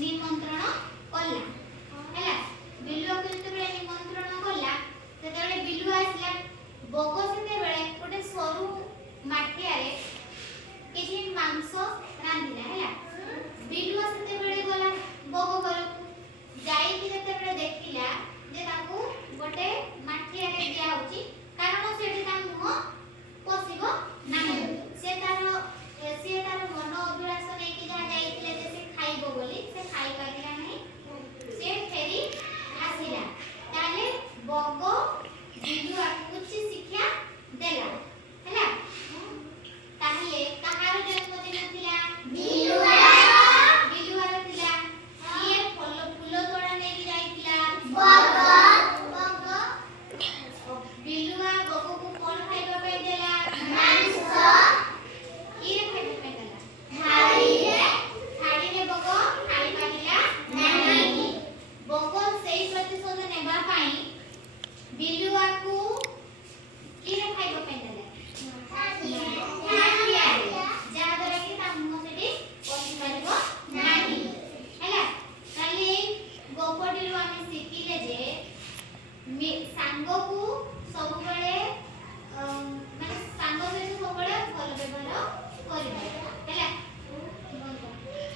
निमंत्रण कला हैला बिलुआ को जते निमंत्रण कला सेते बिलुआ आसला बग सेते बेले गोटे सरू माठिया रे किछि मांस रांधिला हैला बिलुआ सेते बेले गला बग घर जाई कि जते बेले देखिला जे ताकू गोटे माठिया रे दिया होची कारण सेठी ता मुह पसिबो